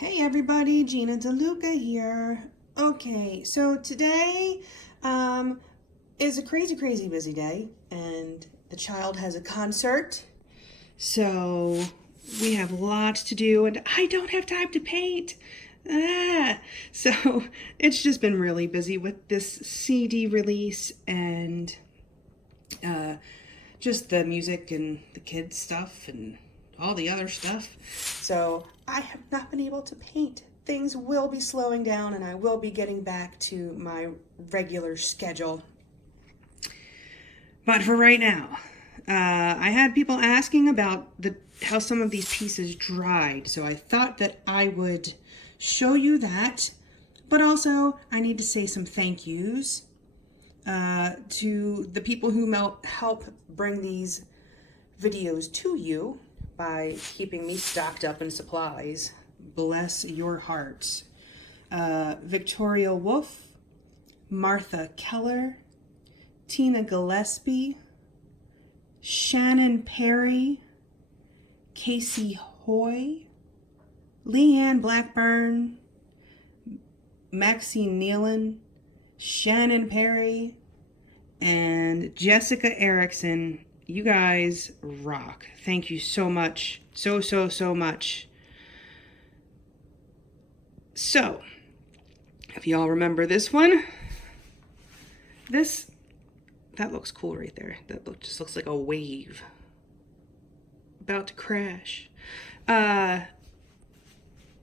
Hey everybody, Gina DeLuca here. Okay, so today is a crazy busy day, and the child has a concert, so we have lots to do, and I don't have time to paint. So it's just been really busy with this CD release and just the music and the kids stuff and all the other stuff. So I have not been able to paint. Things will be slowing down and I will be getting back to my regular schedule. But for right now, I had people asking about how some of these pieces dried. So I thought that I would show you that. But also I need to say some thank yous to the people who help bring these videos to you by keeping me stocked up in supplies. Bless your hearts. Victoria Wolf, Martha Keller, Tina Gillespie, Shannon Perry, Casey Hoy, Leanne Blackburn, Maxine Nealon, Shannon Perry, and Jessica Erickson. You guys rock. Thank you so much. So much. So, if y'all remember this one, that looks cool right there. Just looks like a wave about to crash.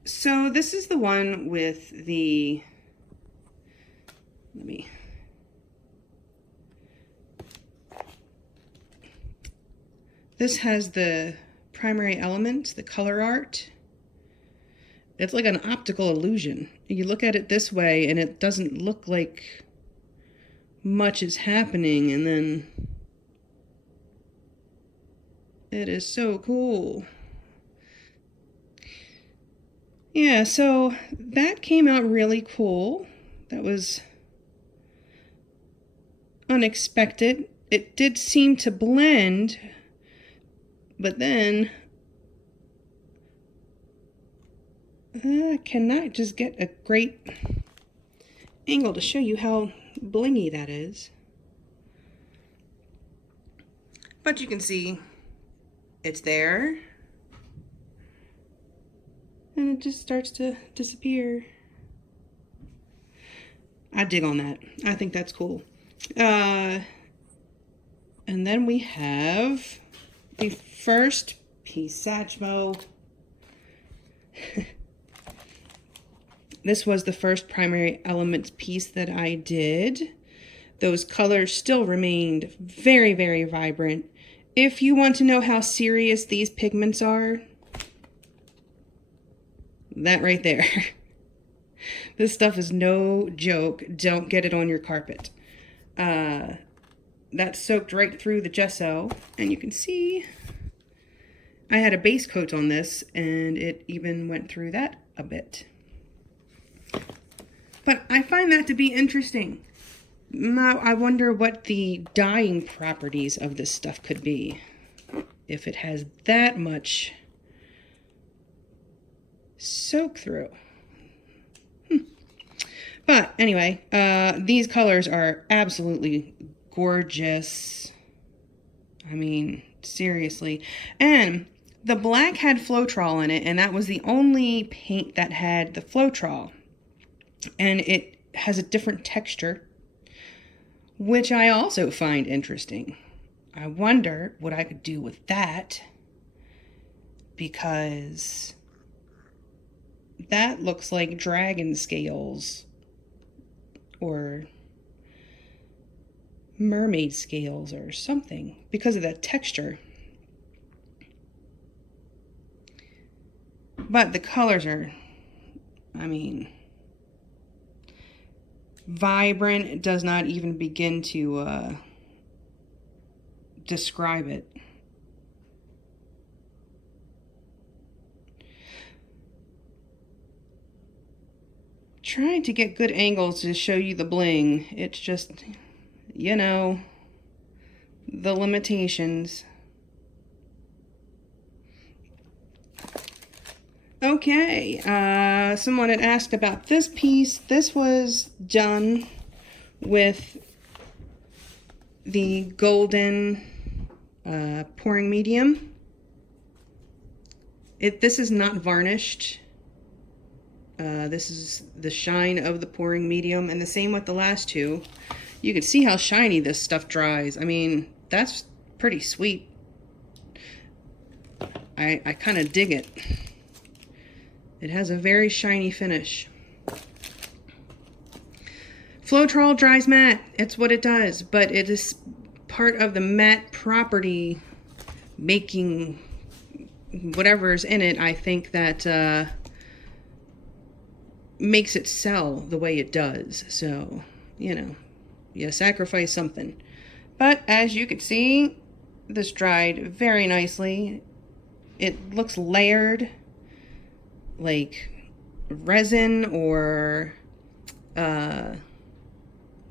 So this is the one with the, this has the primary elements, the color art. It's like an optical illusion. You look at it this way and it doesn't look like much is happening, and then it is so cool. Yeah, so that came out really cool. That was unexpected. It did seem to blend, but then I cannot just get a great angle to show you how blingy that is. But you can see it's there. And it just starts to disappear. I dig on that. I think that's cool. And then we have the first piece, Satchmo. This was the first primary elements piece that I did. Those colors still remained very vibrant. If you want to know how serious these pigments are, that right there. This stuff is no joke. Don't get it on your carpet. That soaked right through the gesso, and you can see I had a base coat on this, and it even went through that a bit. But I find that to be interesting. Now, I wonder what the dyeing properties of this stuff could be. If it has that much soak through. But anyway, these colors are absolutely gorgeous. I mean, seriously. And the black had Floetrol in it, and that was the only paint that had the Floetrol. And it has a different texture, which I also find interesting. I wonder what I could do with that, because that looks like dragon scales or mermaid scales or something because of that texture. But the colors are, I mean, vibrant. Does not even begin to describe it. Trying to get good angles to show you the bling. It's just, you know, the limitations. Okay, someone had asked about this piece. This was done with the golden pouring medium. This is not varnished. This is the shine of the pouring medium, and the same with the last two. You can see how shiny this stuff dries. I mean, that's pretty sweet. I kind of dig it. It has a very shiny finish. Floetrol dries matte. It's what it does, but it is part of the matte property making whatever's in it, I think, that makes it sell the way it does. So, you know, you sacrifice something. But as you can see, this dried very nicely. It looks layered, like resin or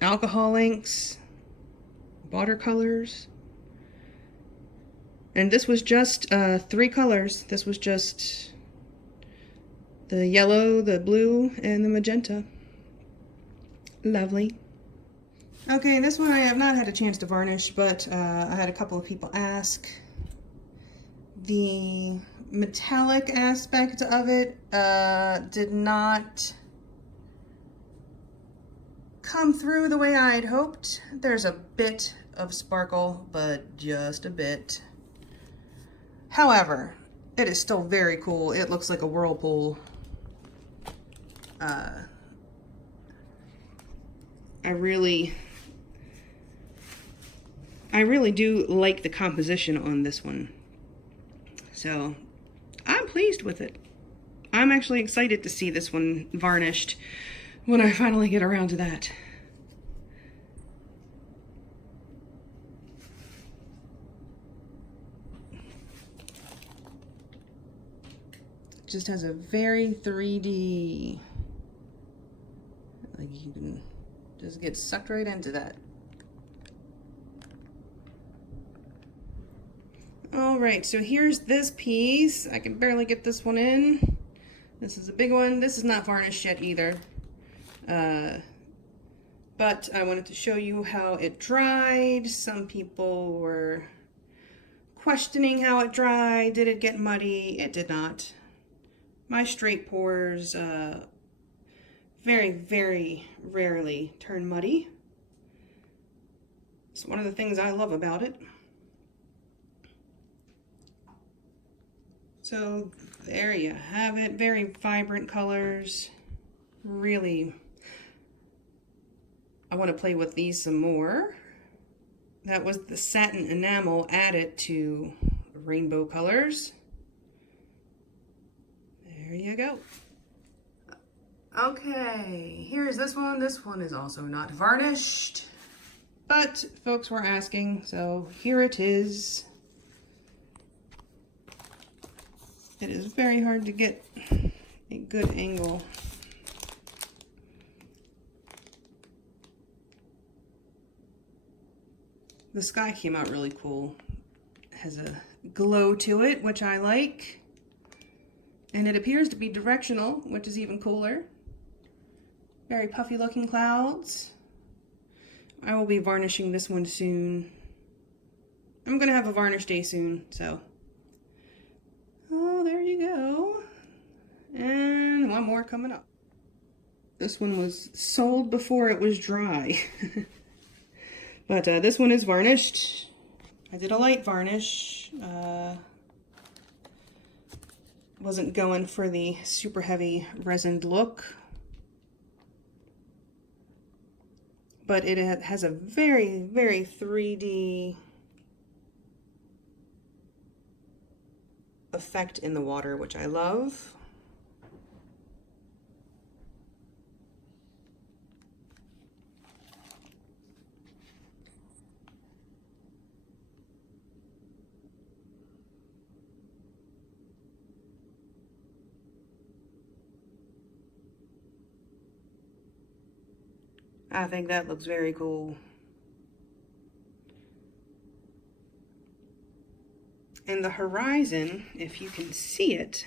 alcohol inks, watercolors. And this was just 3 colors. This was just the yellow, the blue, and the magenta. Lovely. Okay, this one I have not had a chance to varnish, but I had a couple of people ask. The metallic aspect of it did not come through the way I'd hoped. There's a bit of sparkle, but just a bit. However, it is still very cool. It looks like a whirlpool. I really do like the composition on this one. So, I'm pleased with it. I'm actually excited to see this one varnished when I finally get around to that. It just has a very 3D, like you can just get sucked right into that. All right, so here's this piece. I can barely get this one in. This is a big one. This is not varnished yet either. But I wanted to show you how it dried. Some people were questioning how it dried. Did it get muddy? It did not. My straight pours very, very rarely turn muddy. It's one of the things I love about it. So there you have it. Very vibrant colors. Really, I want to play with these some more. That was the Satin Enamel added to rainbow colors. There you go. Okay, here's this one. This one is also not varnished, but folks were asking, so here it is. It is very hard to get a good angle. The sky came out really cool. It has a glow to it, which I like. And it appears to be directional, which is even cooler. Very puffy looking clouds. I will be varnishing this one soon. I'm gonna have a varnish day soon, so. Oh, there you go. And one more coming up. This one was sold before it was dry. But this one is varnished. I did a light varnish. Wasn't going for the super heavy resined look. But it has a very, very 3D effect in the water, which I love. I think that looks very cool. And the horizon, if you can see it,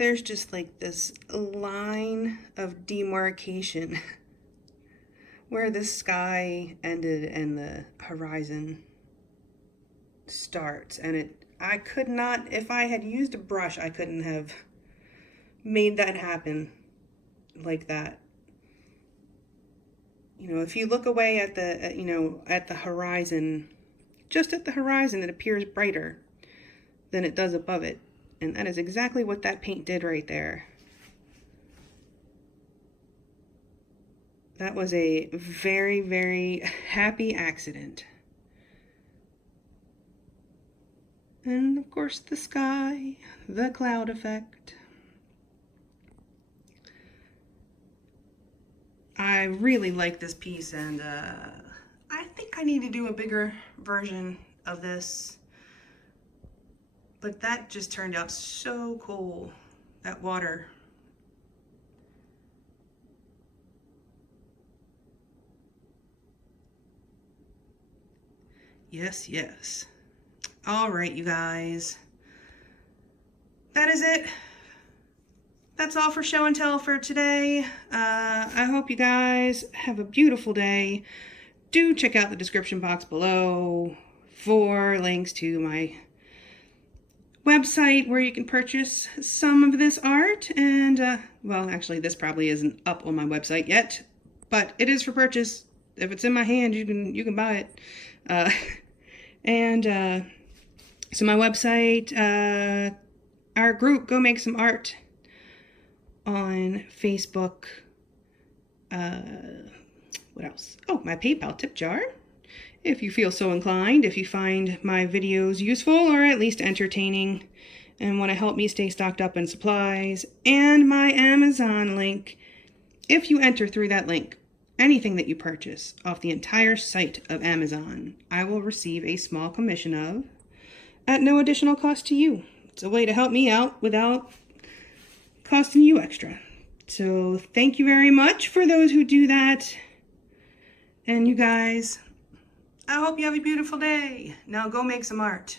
there's just like this line of demarcation where the sky ended and the horizon starts. And I could not, if I had used a brush, I couldn't have made that happen like that. You know, if you look away at the, you know, at the horizon, just at the horizon, it appears brighter than it does above it. And that is exactly what that paint did right there. That was a very, very happy accident. And of course the sky, the cloud effect. I really like this piece, and I think I need to do a bigger version of this. But that just turned out so cool, that water. Yes, yes. All right, you guys. That is it. That's all for show and tell for today. I hope you guys have a beautiful day. Do check out the description box below for links to my website where you can purchase some of this art. And, well, actually, this probably isn't up on my website yet, but it is for purchase. If it's in my hand, you can buy it. So my website, our group, Go Make Some Art, on Facebook. What else? Oh, my PayPal tip jar, if you feel so inclined, if you find my videos useful or at least entertaining and want to help me stay stocked up in supplies, and my Amazon link. If you enter through that link, anything that you purchase off the entire site of Amazon, I will receive a small commission of, at no additional cost to you. It's a way to help me out without costing you extra. So thank you very much for those who do that. And you guys, I hope you have a beautiful day. Now go make some art.